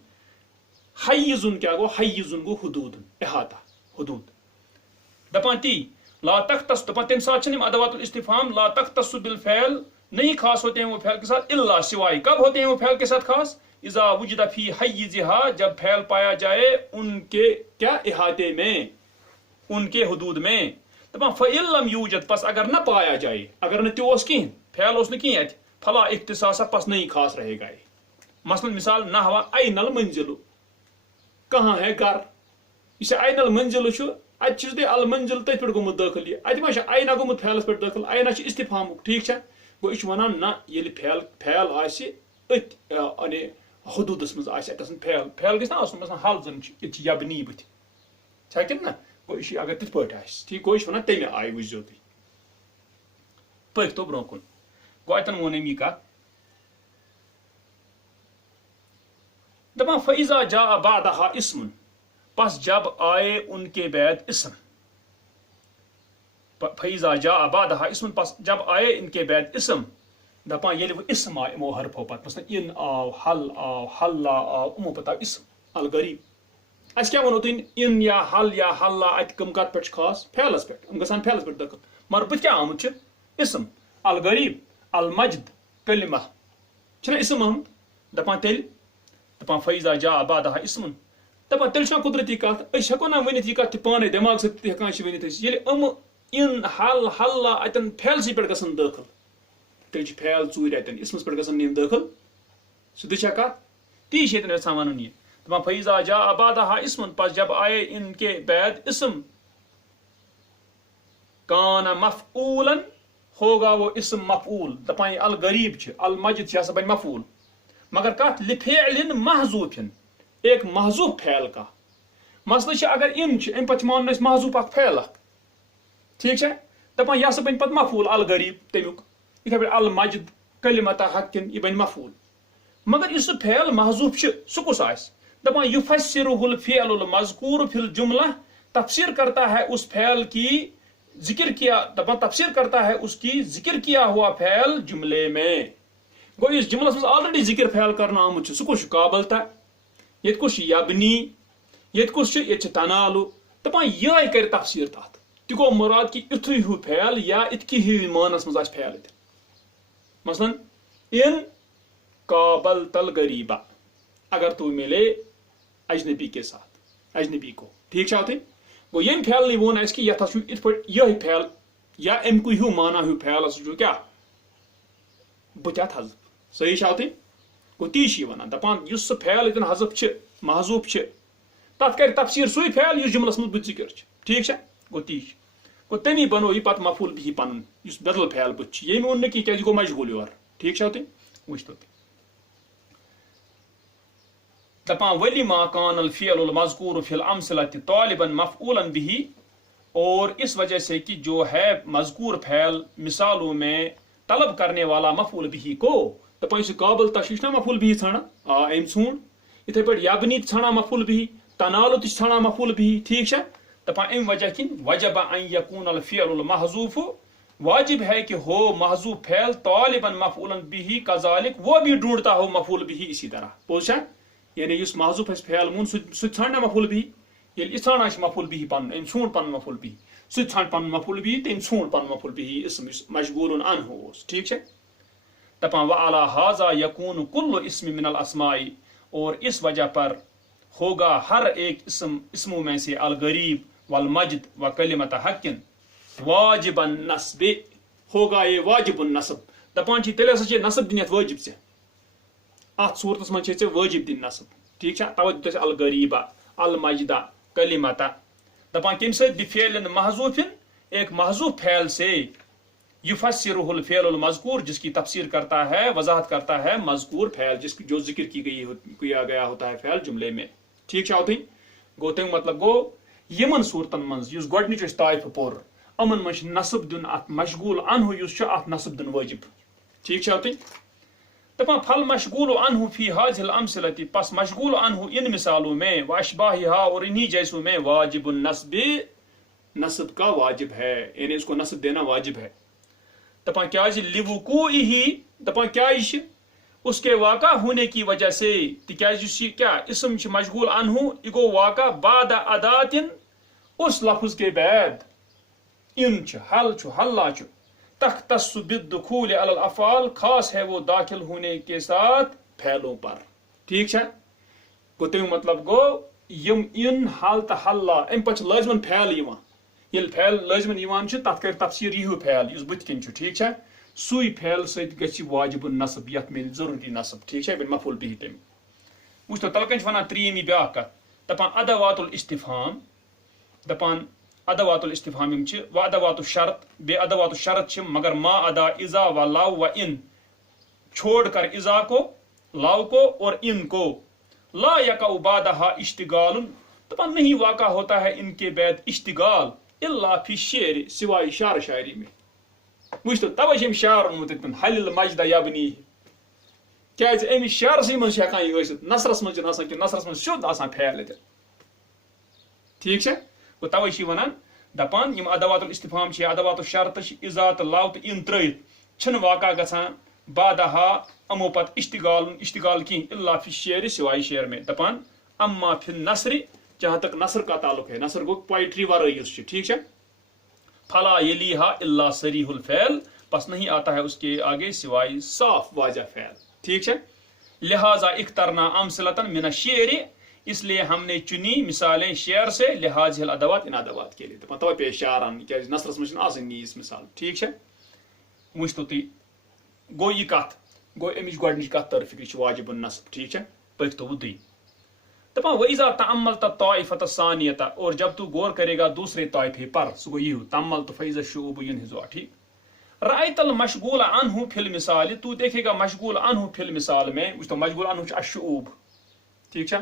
حیزُن کیٛاہ گوٚو حیزُن گوٚو حدوٗدُن احاطہ حدوٗد دپان تی لا تختص دپان تمہِ ساتہٕ چھِنہٕ یِم ادوات الاستفہام لا تختص بالفعل نہیں خاص ہوتے ہیں وہ فعل کے ساتھ الا سوائے کب ہوتے ہیں وہ فعل کے ساتھ خاص اذا وجد فی حیزها جب فعل پایا جائے ان کے کیا احاطے میں ان کے حدود میں دپان فإن لم یوجد پس اگر نہ پایا جائے اگر نہ تہِ اوس کِہیٖنۍ فعل اوس نہٕ کِہیٖنۍ اتہِ فلا اختصاص پس نہیں خاص رہے گا مثلاً مثال نحو این المنزل کہاں ہے گھر یُس یہِ این المنزل چھُ اتہِ چھُس تۄہہِ المنزل تٔتھۍ پٮ۪ٹھ گوٚمُت دٲخل یہِ اتہِ ما چھُ اینا گوٚمُت فعلس پٮ۪ٹھ دٲخل اینا چھُ استفہامُک ٹھیٖک چھا گوٚو یہِ چھُ وَنان نہ ییٚلہِ فعل آسہِ أتھۍ یعنی حدوٗدس منٛز آسہِ اتہِ آسان فعل گژھِ نہ آسُن مثلاً حل زن چھُ ییٚتہِ چھِ یبنی بٕتھِ چھا کِنہٕ نہ گوٚو یہِ چھُ اگر تِتھ پٲٹھۍ آسہِ ٹھیٖک گوٚو یہِ چھُ وَنان تمہِ آیہِ وٕچھزیو تُہۍ پٔکۍتو برونٛہہ کُن گوٚو اتٮ۪ن ووٚن أمۍ یہِ کتھ دپان فإذا جاء بعدها اسم پس جب آئے ان کے بعد اسم فإذا جاء بعدها اسم پس جب آئے ان کے بعد اسم دپان ییٚلہِ وۄنۍ اسم آے یِمو حرفو پتہٕ مثلاً ان آو حلہ آو یِمو پتہٕ آو اسم الغریب اَسہِ کیٛاہ ووٚنو تُہۍ ان یا حلہ اتہِ کٕم کتھ پٮ۪ٹھ چھِ خاص فعلس پٮ۪ٹھ یِم گژھان فعلس پٮ۪ٹھ دٲخل مگر بٕتھِ کیٛاہ آمُت چھُ اسم الغریب المجد کلمہ چھُنہ اسم آمُت دپان تیٚلہِ دپان فإذا جاء بعدها اسم دپان تیٚلہِ چھُنہ قدرتی کتھ أسۍ ہٮ۪کو نہ ؤنِتھ یہِ کتھ تہِ پانے دٮ۪ماغ سۭتۍ تہِ ہٮ۪کان چھِ ؤنِتھ أسۍ ییٚلہِ یِم ان حلہ اتٮ۪ن فعلسٕے پٮ۪ٹھ گژھن دٲخل تیٚلہِ چھِ فعل ژوٗرِ اتٮ۪ن اسمس پٮ۪ٹھ گژھن نہٕ یِم دٲخل سدھا کت تی یژھان ون یہ دپان فیضا جا بعدہا اسمن پس جب آئے ان کے بعد اسم کان مفعولا ہوگا وہ اسم مفعول دپان یہ الغریب المجد یہ بن مفعول مگر کت لفعل محذوف ایک محذوف فعل کا مسئلہ اگر ان پہ مان محذوف اخ فعل اخ ٹھیک ہے دپان یہ بن پتہ مفعول الغریب تمیک اتھے پہ المجد کلمت حق یہ بن مفعول مگر اس فعل محذوف سہ کس آس دپان یفسرہ الفعل المذکور فی الجملہ تفسیر کرتا ہے اس فعل کی ذکر کیا دپان تفسیر کرتا ہے اس کی ذکر کیا ہوا فعل جملے میں گو اس جملس مز آلریڈی ذکر فعل کرنا آمت سہ کس قابل تا یت کس یبنی یت کس یہ تنالو دپان یہ کر تفسیر تات تہ گو مراد کہ اتھے ہیو فعل یا اتکی ہی مانس مز آس فعل مثلا ان قابل تل غریبہ اگر تو ملے اجنبی کے ساتھ اجنبی کو ٹھیک چھا تھی گو یم فعل نہیں وون اس کہ یتھ ات پہ یہ فعل یا ام کو ہیو مانا ہیو فعل سہ کیا بتات حذف صحیح چھا تھی گو تی چھ ونان دپان یس سہ فعل اتن حذف چھ محذوف چھ تت کر تفسیر سوی فعل یس جملس مز بت ذکر چھ ٹھیک چھا گو تی گو تمی بنو یہ پتہ مفعول بھی پنن یس بدل فعل بت چھ یم وون نہ کہ گو مشغول یور ٹھیک چھا تھی وچھتو دپان ولی ما کان الفعل المذکور فی الامثلۃ طالبا مفعولا به اور اس وجہ سے کہ جو ہے مذکور فعل مثالوں میں طلب کرنے والا مفعول به کو دپان اس قابل تشریح نہ مفعول به ژھانڈا ام ژھونڈ اتھے پہ یبنی ژھانڈا مفعول به تنالو تہ ژھانڈا مفعول به ٹھیک ہے دپان ام وجہ کن وجب ان یکون الفعل المحذوف واجب ہے کہ ہو محذوف فعل طالبا مفعولا به کذالک وہ بھی ڈھونڈتا ہو مفعول به اسی طرح پوچھا یعنی اس محذوف اس فعل مون سہ ژھانڈا مفعول به یل ژھانڈا مفعول به پن ام ژھونڈ پن مفعول به سہ ژھانڈ پن مفعول به تم ژھونڈ پن مفعول به اسم مشغول عنہ ٹھیک ہے دپان وعلی ھذا یکون کل اسم من الاسماء اور اس وجہ پر ہوگا ہر ایک اسموں میں سے الغریب والمجد وکلمۃ حق واجب النصب ہوگا یہ واجب النصب دپان چھ تیلے سے نصب دن واجب سے ات صورتس من چھ واجب دن نصب ٹھیک ہے توجہ دس الغریبہ المجدہ کلمۃ دپان کم سے بفعل محذوف ایک محذوف فعل سے یفسرہ الفعل المذکور جس کی تفسیر کرتا ہے وضاحت کرتا ہے مذکور فعل جس کی جو ذکر کیا گیا ہوتا ہے فعل جملے میں ٹھیک ہے گو تم مطلب گو یمن صورتن منز یس گۄڈنِچ اس طائفہ پور امن منش نصب دن ات مشغول عنہ یس ات نصب دن واجب ٹھیک ہے دپان پھل مشغول عنہ فی هذه الامثلۃ پس مشغول عنہ ان مثالوں میں واشباہها اور انہی جیسوں میں واجب النصب نصب کا واجب ہے یعنی اس کو نصب دینا واجب ہے دپان کیا لوقوعہ دپان کیا اس کے واقع ہونے کی وجہ سے تکیاز کیا اسم مشغول عنہ یہ گو واقع بعد ادات اس لفظ کے بعد ان حل حلہ تختص بالدخول علی الافعال خاص ہے وہ داخل ہونے کے ساتھ فعلوں پر ٹھیک ہے گو تم مطلب گو یم ان حل تو حلہ ام پہ لازمن فعل یوان یل فعل لازمن یوان تت کر تفسیر یہ فعل اس بت کن ٹھیک ہے سوئی فعل ست گژھِ واجب النصب یت مل ضروری نصب ٹھیک ہے بن مفعول به تم وچ تو تلکن ونان تریمی بیاکھ کت دپان ادوات الاستفهام دپان ادوات الاستفهام یم چھ و ادوات الشرط بے ادوات الشرط چھ مگر ما ادا اذا و لا و ان چھوڑ کر اذا کو لاو کو اور ان کو لا یقع بعدها اشتغال دپان نہیں واقع ہوتا ہے ان کے بعد اشتغال الا فی الشعر سوائے شعر شاعری میں وچ تو توجہ یم شعر متن حل المجد یبنی کیا ام شعر سی من ہکان یہ نثرس من آسان کہ نثرس من سیود آسان فعل ٹھیک ہے گو توجہ ونان دپان یم ادوات الاستفهام چھ ادوات الشرط اذا تو لاو تو ان ترت چھن واقع گژھان بعدها امو پت اشتغال کی الا فی الشعر سوائے شعر میں دپان اما فی النثر جہاں تک نثر کا تعلق ہے نثر گو پوئٹری ورائے ٹھیک ہے فلا یلیہا الا صریح الفعل پس نہیں آتا ہے اس کے آگے سوائے صاف واضح فعل ٹھیک ہے لہذا اخترنا امثلۃ من الشعر اس لیے ہم نے چنی مثالیں شعر سے لہذا الادوات ان ادوات کے لیے تو پہ شعران کیا نثرس مجھ آسن اس مثال ٹھیک ہے وچ تو تی گو یہ کت گو امچ گۄڈنِچ کتھ تر فکر چھِ واجب النصب ٹھیک ہے پٔکۍ تو دوٚیِم دپان وَإِذَا تَأَمَّلْتَ الطَّائِفَةَ الثَّانِيَةَ اور جب تو غور کرے گا دوسرے طائفے پر سو گو یہ تَأَمَّلْتُ فَإِذَا الشُّعُوبُ يَنْهِزُ ٹھیک رأيت المشغول عنہ فی المثال تو دیکھے گا مشغول عنہ فی المثال میں وچھ تو مشغول عنہ چھ الشعوب ٹھیک ہے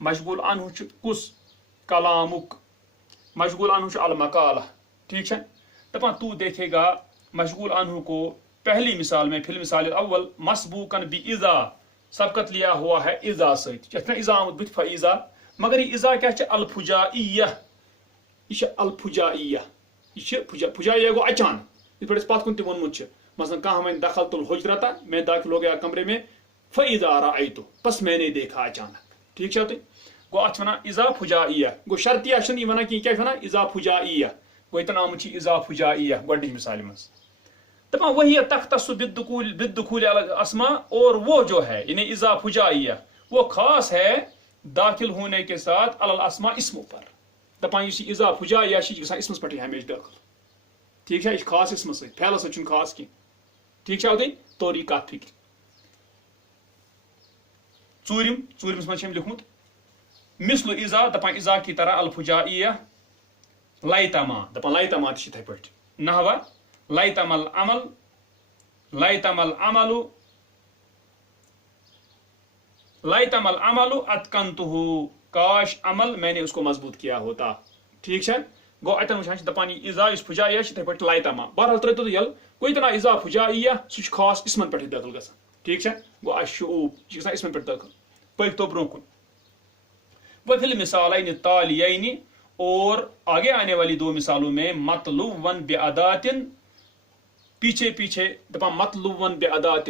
مشغول عنہ چھ کس کلامک مشغول عنہ چھ المقالہ ٹھیک ہے دپان تو دیکھے گا مشغول عنہ کو پہلی مثال میں فی المثال الاول مسبوقا بإذا سبقت لیا ہوا ہے اذا سۭتۍ یتھ اذا آمت بت فاذا مگر یہ اذا کیا چھ الفجائیہ یہ چھ الفجائیہ یہ چھ فجائیہ گو اچانک اس پر پات کن تہ وونمت چھ مثلا کہاں میں دخلت الحجرۃ میں داخل ہو گیا کمرے میں فاذا رأیت بس میں نے دیکھا اچانک ٹھیک ہے گو اتھ ونان اذا فجائیہ گو شرطیہ چھن یہ ونان کہ کیا ونان اذا فجائیہ گو اتن آمت چھ اذا فجائیہ گۄڈنِچ مثال مز دپان وہی تختص بالدخول علی الاسماء اور وہ جو ہے یعنی اذا فجائیہ وہ خاص ہے داخل ہونے کے ساتھ علی الاسماء اسموں پر دپان اس اذا فجائیہ چھ گژھان اسمس پٹھ ہمیشہ داخل ٹھیک ہے یہ خاص اسم سی پھیلس سی خاص کی ٹھیک ہے ادھر توری کت فکر ژوٗرمِس منٛز چھِ أمۍ لیوٗکھمُت مثل اذا دپان اذا کی طرح الفجائیہ لایتما دپان لایتما تہِ چھِ یِتھٕے پٲٹھۍ نحوا لایتم العمل لایتم العمل اتقنتہ کاش عمل میں نے اس کو مضبوط کیا ہوتا ٹھیک ہے گو اتن وچھان دپان اذا اس فجائیہ چھ تھے لایتما بہرحال ترٛٲوِو تُہۍ یل گوٚو ییٚتٮ۪ن اذا فجائیہ سُہ چھُ خاص اسمن پٮ۪ٹھٕے دٲخل گژھان ٹھیک ہے گو الشعوب یہِ چھُ گژھان اسمن پٮ۪ٹھ دٲخل پٔکۍ تو برونٛہہ کُن وفی المثالین التالیین اور آگے آنے والی دو مثالوں میں مطلوباً بأدات پیچھے پیچھے دپان مطلوباً بأدات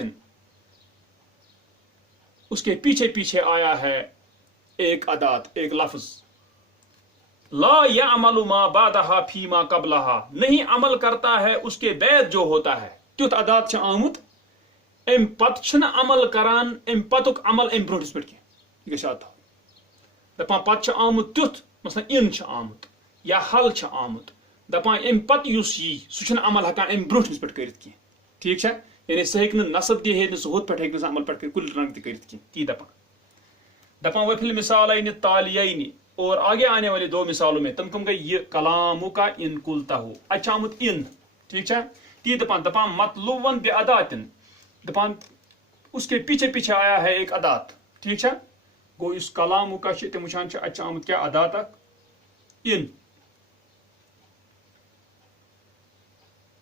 اس کے پیچھے پیچھے آیا ہے ایک ادات ایک لفظ لا یعمل ما بعدها فیما قبلها نہیں عمل کرتا ہے اس کے بعد جو ہوتا ہے تیُتھ ادات چھ آمت ام پت چھنہ عمل کران ام پتک عمل ام برونٹھس پٮ۪ٹھ کینٛہہ یہ گژھِ آتا دپان پت چھ آمت تیُتھ مثلا ان چھ آمت یا حل چھ آمت دپان ام پت یُس یی سُہ چھنہ عمل ہیکان ام برونٹھس پٮ۪ٹھ کٔرِتھ کینٛہہ ٹھیک چھا یعنی سُہ ہیٚکہِ نہٕ نصب تہِ ہیٚکہِ نہٕ سُہ ہُتھ پٮ۪ٹھ ہیٚکہِ نہٕ سُہ عمل پٮ۪ٹھ کٔرِتھ کُلہِ رنٛگ تہِ کٔرِتھ کینٛہہ تی دپان وفی المثالین التالیین اور آگے آنے والے دو مثالوں میں تم گئی یہ کلاموں کا ان کلتا ہو اچھا آمت ان ٹھیک ہے تی دپان مطلوباً بأدات دپان اس کے پیچھے پیچھے آیا ہے ایک ادات ٹھیک ہے گو اس کلاموں کا تم وچھان اچھا آمت کیا ادات ان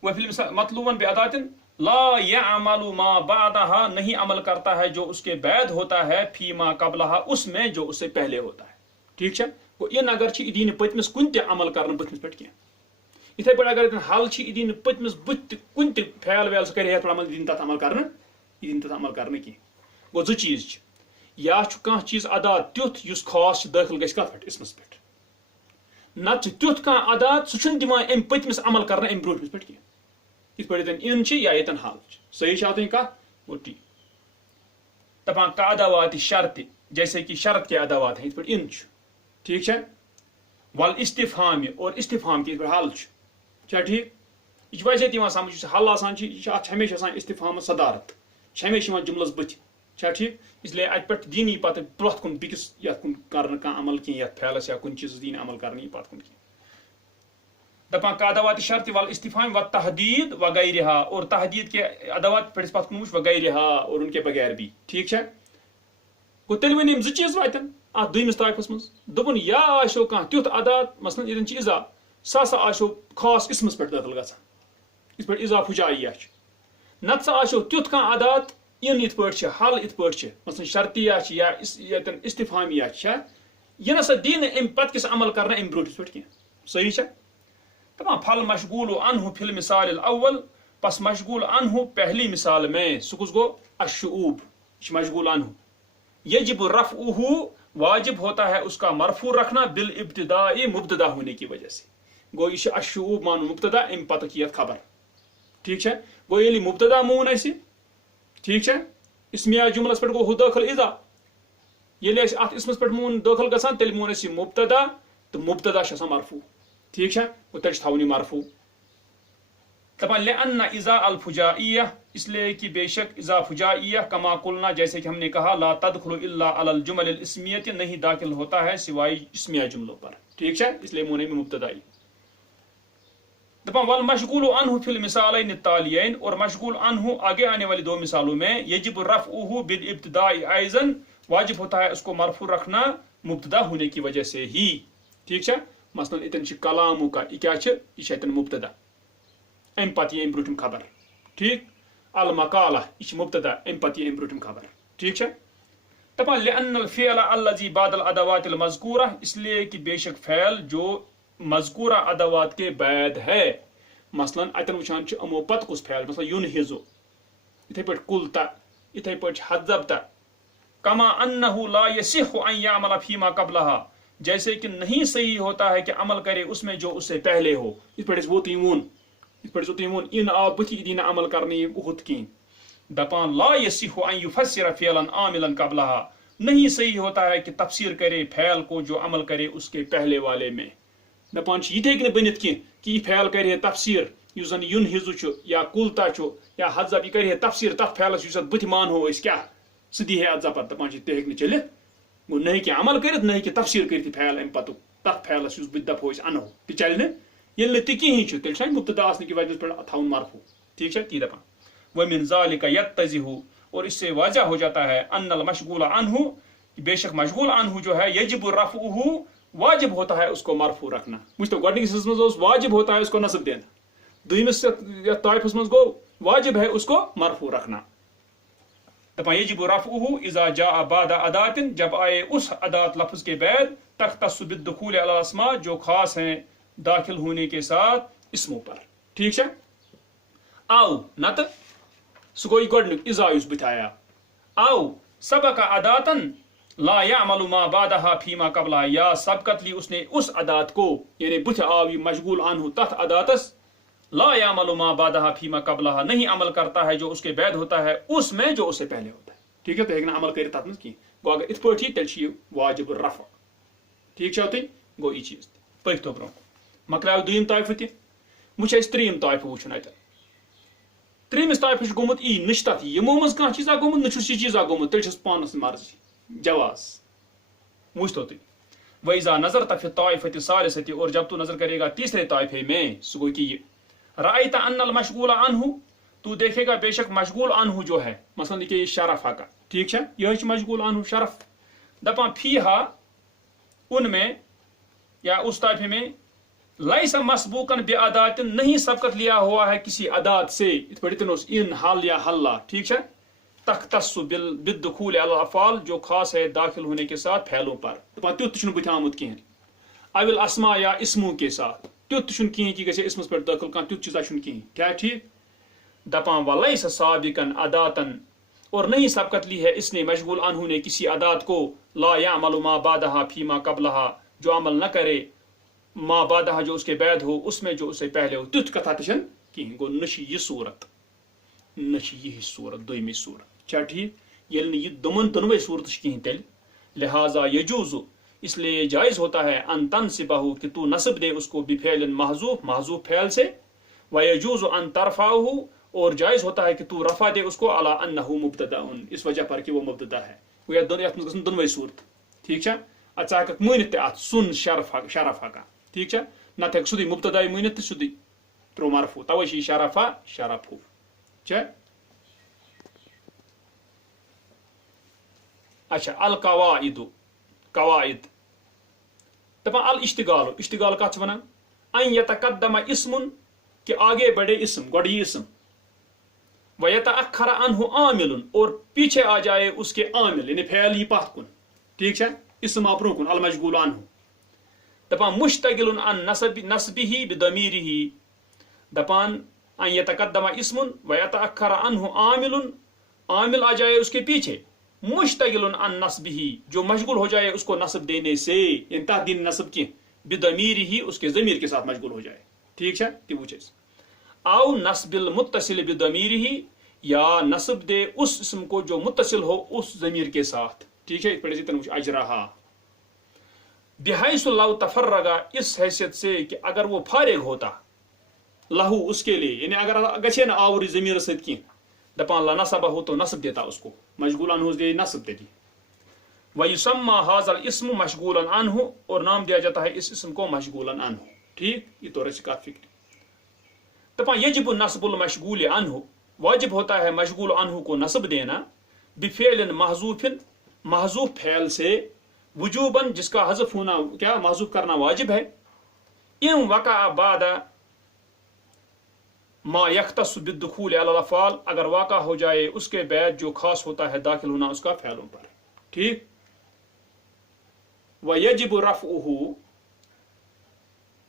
وفی مطلوباً بأدات لا یعمل ما بعدها نہیں عمل کرتا ہے جو اس کے بعد ہوتا ہے فیما قبلها اس میں جو اس سے پہلے ہوتا ہے ٹھیک ہے گو ان اگر چھ یہ پتمس کن تہ عمل کرنے بتمس پہ کینٛہہ یتھے پٲٹھۍ اگر حل چھ یہ پتمس بت کن تہ پھیل ویل سہ کرے عمل یہ تتھ عمل کرنے یہ تتھ عمل کرنے کینٛہہ گو زٕ چیٖز چھ یا چھ کانٛہہ چیٖز ادات تیُتھ یُس خاص چھ دٲخل گژھِ کتھ پٮ۪ٹھ اسمس پٮ۪ٹھ نتہٕ چھ تیُتھ کانٛہہ ادات سُہ چھُنہٕ دِوان امہِ پٔتمِس عمل کرنے امہِ برونٛٹھمِس پٮ۪ٹھ کینٛہہ یتھ پٲٹھۍ ییٚتٮ۪ن ان چھ یا ییٚتٮ۪ن حل چھ صحیح چھا تُہۍ کتھ گوٚو ٹھیٖک دپان کادوات شرط جیسے کہ شرط کے ادوات ہیں یتھ پٲٹھۍ ان چھ ٹھیک ہے والاستفہام اور استفہام کے حل چھا ٹھیک یہ ویسے تیوان سمجھ یُس حل آسان یہ اتھ ہمیشہ آسان استفہام صدارت ہمیشہ یوان جملس بتھ چھا ٹھیک اس لیے ات پہ دینی پتہ برونٛٹھ کُن بیٚکِس یتھ کُن کرنہٕ کانٛہہ عمل کینٛہہ یتھ پھیلس یا کُنہِ چیٖزس دینی عمل کرنہٕ پتہٕ کُن کینٛہہ دپان کادوات شرط والاستفہام والتحدید وغیرہ اور تحدید کے ادوات پھٹس پتھ کُن وٕچھ وغیرہ اور ان کے بغیر بھی ٹھیک ہے گوٚو تیٚلہِ ؤنۍ یِم زٕ چیٖز واتن اتھ دوٚیمِس طائفس منٛز دوٚپُن یا آسیو کانٛہہ تیُتھ ادات مثلاً ییٚتٮ۪ن چھِ اِزا سُہ ہسا آسیو خاص اسمس پٮ۪ٹھ دٲخل گژھان یِتھ پٲٹھۍ اِزا فجائیہ چھِ نتہٕ سا آسیو تیُتھ کانٛہہ ادات ان یِتھ پٲٹھۍ چھِ حل یِتھ پٲٹھۍ چھِ مثلاً شرطیہ چھِ یا ییٚتٮ۪ن استفہامیہ چھا یہِ نسا دی نہٕ امہِ پتہٕ کِس عمل کرنہٕ امہِ برونٛٹھس پٮ۪ٹھ کینٛہہ صحیح چھا دپان پھل مشغول عنہ فی المثال الاول پس مشغول عنہ پہلی مثال میں سُہ کُس گوٚو الشعوب یہ مشغول عنہ یجب رفعہ واجب ہوتا ہے اس کا مرفوع رکھنا بالابتداء مبتدا ہونے کی وجہ سے گو یہ الشعوب مانو مبتدا ام پتہ یہ خبر ٹھیک ہے گو یلی مبتدا مون اسی ٹھیک ہے اسمیہ جملس پہ گو داخل اذا یلی ات اسمس پہ مون داخل گژھان تیل مون اسی مبتدا تو مبتدا چھ آسان مرفوع ٹھیک ہے وہ تیل تھاونی مرفوع دپان لأن اذا الفجائیہ اس لیے کہ بے شک اذا فجائیہ کما قلنا جیسے کہ ہم نے کہا لا تدخل الا علی الجمل الاسمیہ نہیں داخل ہوتا ہے سوائے اسمیہ جملوں پر ٹھیک ہے اس لیے مونے میں مبتدائی دپان والمشغول عنہ فی المثالین التالیین اور مشغول عنہ آگے آنے والی دو مثالوں میں یجب رفعہ بالابتداء ایضا واجب ہوتا ہے اس کو مرفوع رکھنا مبتدا ہونے کی وجہ سے ہی ٹھیک ہے مثلا اتن کلامو کا یہ کیا یہ اتن مبتدا ام پتہ ام برٹم خبر ٹھیک المقالہ یہ مبتدا ام پتہ ام برٹم خبر ٹھیک ہے دپان لأن الفعل الذي بعد الادوات المذکورہ اس لیے کہ بے شک فعل جو مذکورہ ادوات کے بعد ہے مثلا اتن وچان امو پت کس فعل مثلا ينهزو اتھے پٹ قلتا اتھے پٹ حذبتا کما انه لا يصح ان يعمل فيما قبلها جیسے کہ نہیں صحیح ہوتا ہے کہ عمل کرے اس میں جو اس سے پہلے ہو اس پٹ وہ تیمون اس پٹ تیمون ان آب بتی دین عمل کرنے اخت کی دپان لا يصح ان يفسر فعلا عاملا قبلها نہیں صحیح ہوتا ہے کہ تفسیر کرے فعل کو جو عمل کرے اس کے پہلے والے میں دپان یہ بنت کی کہ یہ فعل کرے تفسیر اس زن ينهزو یا قلتا یا حذب یہ کرے تفسیر تف فعلس اس بت مان ہو اس کیا سدی ہے ادزا پتہ دپان یہ چلت گو نہیں کہ عمل کرت نہیں کہ تفسیر کرت فعل ام پتو تف فعلس اس بت دپو اس انو تہ چل یل تہ کہیں تیل چھ مبتدا آسنے کی وجہ پر تھاون مرفوع ٹھیک ہے تی دپان ومن ذلك يتضح اور اس سے واضح ہو جاتا ہے ان المشغول عنہ بے شک مشغول عنہ جو ہے یجب رفعہ واجب ہوتا ہے اس کو مرفوع رکھنا مجھ تو گڈنگ سز مز واجب ہوتا ہے اس کو نصب دینا دویمس طائفس مز گو واجب ہے اس کو مرفوع رکھنا دپان یجب رفعہ اذا جاء بعد ادات جب آئے اس ادات لفظ کے بعد تختص بالدخول علی الاسماء جو خاص ہیں داخل ہونے کے ساتھ اسموں پر ٹھیک ہے او نت سگوئی گڈنگ اذا اس بتایا او سبق اداتن لا يعمل ما بعدها فيما قبلها یا سبقت لی اس نے اس ادات کو یعنی بت آوی مشغول عنہ تحت اداتس لا يعمل ما بعدها فيما قبلها نہیں عمل کرتا ہے جو اس کے بعد ہوتا ہے اس میں جو اس سے پہلے ہوتا ہے ٹھیک ہے تو ایک عمل کرے تات کی گو اگر ات پٹھی تیل چھ واجب الرفع ٹھیک ہے گو یہ چیز پک تو برو مکلاو دویم طائفہ تہ وچ اس تریم طائفہ وچن ات تریمس طائفہ گومت ای نشتت یمو مز کانٛہہ چیزا گومت نچھس یہ چیزا گومت تیل چھس پانس مرضی جواز وچھتو تھی وَإِذَا نَظَرْتَ فِي الطَّائِفَةِ الثَّالِثَةِ اور جب تو نظر کرے گا تیسرے طائفے میں سگو کہ رأيت أن المشغول عنہ تو دیکھے گا بے شک مشغول عنہ جو ہے مثلا کہ شرف کا ٹھیک ہے یہ مشغول عنہ شرف دپا فیہا ان میں یا اس طائفے میں لیس مسبوقا بِعَدَاتٍ نہیں سبقت لیا ہوا ہے کسی عدات سے ان حل یا حلہ ٹھیک ہے تختص بالدخول علی الافعال جو خاص ہے داخل ہونے کے ساتھ فعلوں پر تیت چھن بت آمت کہیں او الاسماء یا اسموں کے ساتھ تیت چھن کہیں کہ گژھِ اسمس پر داخل کانٛہہ تیت چیزا چھن کہیں کیا ٹھیک دپان ولیس سابقا عداتن اور نہیں سبقت لی ہے اس نے مشغول عنہ نے کسی عدات کو لا يعمل ما بعدها فيما قبلها جو عمل نہ کرے ما بعدها جو اس کے بعد ہو اس میں جو اس سے پہلے ہو تیت کتھا تشن کہیں گو نشی یہ صورت نشی یہ صورت دویمی صورت کیا ٹھیک یل یہ دمن دنوے صورت کہیں تیل لہذا یجوز اس لیے جائز ہوتا ہے ان تنصبہ کہ تو نصب دے اس کو بفعل محذوف محذوف فعل سے ویجوز ان ترفعہ اور جائز ہوتا ہے کہ تو رفع دے اس کو علی انہ مبتدا اس وجہ پر کہ وہ مبتدا ہے وہ یت مز گژھن دنوے صورت ٹھیک ہے اچھا ہک مونت تہ ات سن شرف کا ٹھیک ہے نہ تہ سودی مبتدا مونت سودی ترو مرفوع توشی شرفا شرفو چھ اچھا القواعد قواعد دپان الاشتغال اشتغال کت ونان ان یتقدم اسم کہ آگے بڑھے اسم گوڑی اسم ویتاخر عنہ عامل اور پیچھے آ جائے اس کے عامل یعنی فعل ہی پتھ کن ٹھیک ہے اسم آپ کن المشغول عنہ دپان مشتغل عن نصبه بضمیرہ دپان ان یتقدم اسم ویتاخر عنہ عامل آ جائے اس کے پیچھے مشتغل عن نصبه جو مشغول ہو جائے اس کو نصب دینے سے یعنی تحدین نصب کی بضمیرہ اس کے ضمیر کے ساتھ مشغول ہو جائے ٹھیک ہے کہ وہ چیز او نصب المتصل بضمیرہ یا نصب دے اس اسم کو جو متصل ہو اس ضمیر کے ساتھ ٹھیک ہے پڑھے تن اجرہا بحیث لو تفرغ اس حیثیت سے کہ اگر وہ فارغ ہوتا لہو اس کے لیے یعنی اگر گچھے نہ آوری ضمیر ست کی دپان لا نصب ہو تو نصب دیتا اس کو مشغول عنہ دے نصب دے دی وَيُسَمَّى هَذَا الْإِسْمُ مَشْغُولًا عَنْهُ اور نام دیا جاتا ہے اس اسم کو مشغولاً عنہ ٹھیک یہ تو رسی کا فکر دپان یجب نصب المشغول عنہ واجب ہوتا ہے مشغول عنہ کو نصب دینا بفعل محذوف محذوف فعل سے وجوباً جس کا حذف ہونا کیا محذوف کرنا واجب ہے ان وقع بعد ما یختص بالدخول علی الافعال اگر واقع ہو جائے اس کے بعد جو خاص ہوتا ہے داخل ہونا اس کا فعلوں پر ٹھیک وَيَجِبُ رَفْعُهُ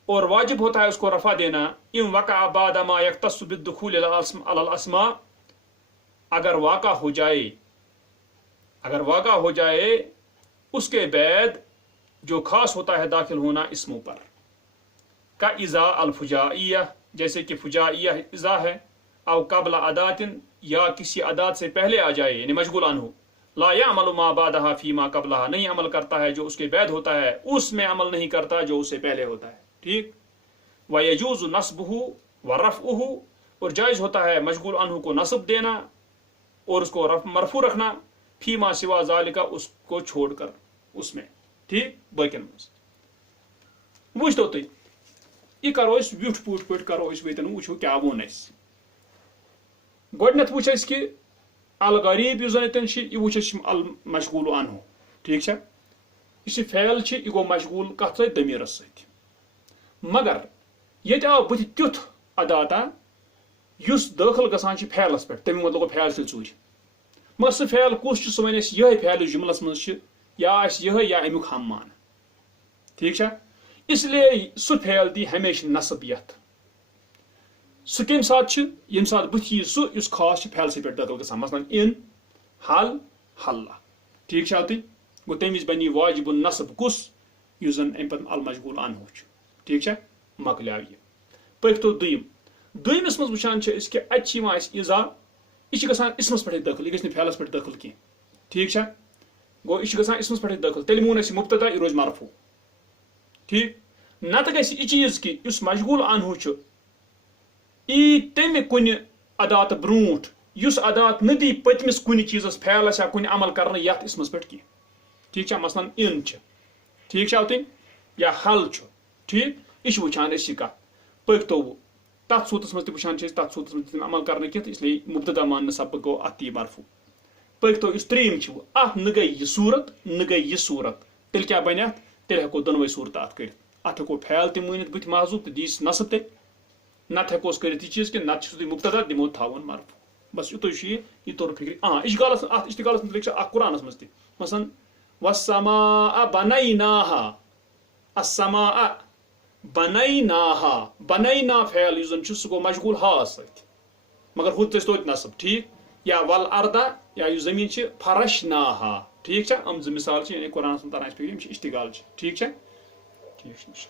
اور واجب ہوتا ہے اس کو رفع دینا ان وقع بعد ما یختص بالدخول علی الاسماء اگر واقع ہو جائے اس کے بعد جو خاص ہوتا ہے داخل ہونا اسموں پر کا اذا الفجائیہ جیسے کہ فجائیہ اذا ہے او قبل ادات یا کسی ادات سے پہلے آ جائے یعنی مشغول عنہ لا يعمل ما بعدها فيما قبلها نہیں عمل کرتا ہے جو اس کے بعد ہوتا ہے اس میں عمل نہیں کرتا جو اس سے پہلے ہوتا ہے ٹھیک ويجوز نصبه ورفعه اور جائز ہوتا ہے مشغول عنہ کو نصب دینا اور اس کو مرفوع رکھنا فيما سوا ذلك اس کو چھوڑ کر اس میں ٹھیک باقین مز وچھتو تھی یہ کرو اس ویٹ پوٹ پٹ کرو اس ویتن وچھو کیا وون اس گۄڈنیتھ وچھ اس کہ الغریب یُس زن یہ وچھ اس المشغول عنہ ٹھیک چھا یہ فعل چھ یہ گو مشغول کتھ سۭتۍ ضمیرس سۭتۍ مگر یہ آو بُتھِ تیُتھ اداتا یُس دٲخل گژھان چھ فعلس پٮ۪ٹھ تمیُک مطلب گوٚو فعل تیٚلہِ ژوٗرِ مگر سُہ فعل کُس چھُ سُہ وَنہِ اَسہِ یِہوٚے فعل یُس جملس منٛز چھِ یا آسہِ یِہوٚے یا امیُک ہم مان ٹھیک چھا اس لیے سُہ فعل دی ہمیشہ نصب یتھ سُہ کمہِ ساتہٕ چھُ ییٚمہِ ساتہٕ بُتھِ یی سُہ یُس خاص چھُ فعلسٕے پٮ۪ٹھ دٲخل گژھان مثلاً ان حل حلہ ٹھیک چھا تُہۍ گوٚو تمہِ وِزِ بنی واجب النصب کُس یُس زن امہِ پتہٕ المشغول عنہ چھُ ٹھیک چھا مۄکلیو یہِ پٔکۍتو دوٚیمِس منٛز وٕچھان چھِ أسۍ کہِ اتہِ چھِ یِوان اَسہِ اِضا یہِ چھِ گژھان اسمس پٮ۪ٹھٕے دٲخل یہِ گژھِ نہٕ فعلس پٮ۪ٹھ دٲخل کینٛہہ ٹھیک چھا گوٚو یہِ چھِ گژھان اسمس پٮ۪ٹھٕے دٲخل تیٚلہِ مون اَسہِ مُبتدا یہِ روزِ مرفوع ٹھیک نتہٕ گژھِ یہِ چیٖز کہِ یُس مشغول عنہ چھُ ای تمہِ کُنہِ ادات برونٛٹھ یُس ادات نہٕ دی پٔتمِس کُنہِ چیٖزس فعلس یا کُنہِ عمل کرنہٕ یتھ اسمس پٮ۪ٹھ کینٛہہ ٹھیک چھا مثلاً ان چھِ ٹھیک چھا تُہۍ یا حل چھُ ٹھیک یہ چھِ وٕچھان أسۍ یہِ کتھ پٔکۍتو تتھ صوٗرتس منٛز تہِ وٕچھان چھِ أسۍ تتھ صوٗرتس منٛز تہِ عمل کرنہٕ کینٛہہ تہٕ اس لیے مُبتدا ماننہٕ سبقہٕ گوٚو اتھ تہِ مرفوع پٔکۍتو یُس ترٛیٚیِم چھُ اتھ نہٕ گٔے یہِ صوٗرت نہٕ گٔے یہِ صوٗرت تیٚلہِ کیٛاہ بنہِ اتھ تیٚلہِ ہٮ۪کو دۄنوے صوٗرتہٕ اتھ کٔرِتھ اتھ ہٮ۪کو فعل تہِ مٲنِتھ بٕتھِ معذوٗف تہٕ دیٖس نصب تیٚلہِ نتہٕ ہٮ۪کوس کٔرِتھ یہِ چیٖز کہِ نتہٕ چھُس تُہۍ مُبتدا دِمو تھاوُن مرفوع بس یِتُے چھُ یہِ توٚر فِکرِ اشتغالس اتھ اشتغالس متعلق چھُ اکھ قرآنس منٛز تہِ مثلاً والسماء بنيناها السماء بنيناها بنينا فعل یُس زن چھُ سُہ گوٚو مشغول ہاس سۭتۍ مگر ہُتھ ژٕ توتہِ نصب ٹھیک یا والارض یا یُس زٔمیٖن چھِ فرشناها ٹھیک چھا یِم زٕ مثال چھِ یعنی قرآنس منٛز تران اَسہِ فِکرِ یِم چھِ اشتغال چھِ ٹھیک چھا ٹھیک چھُ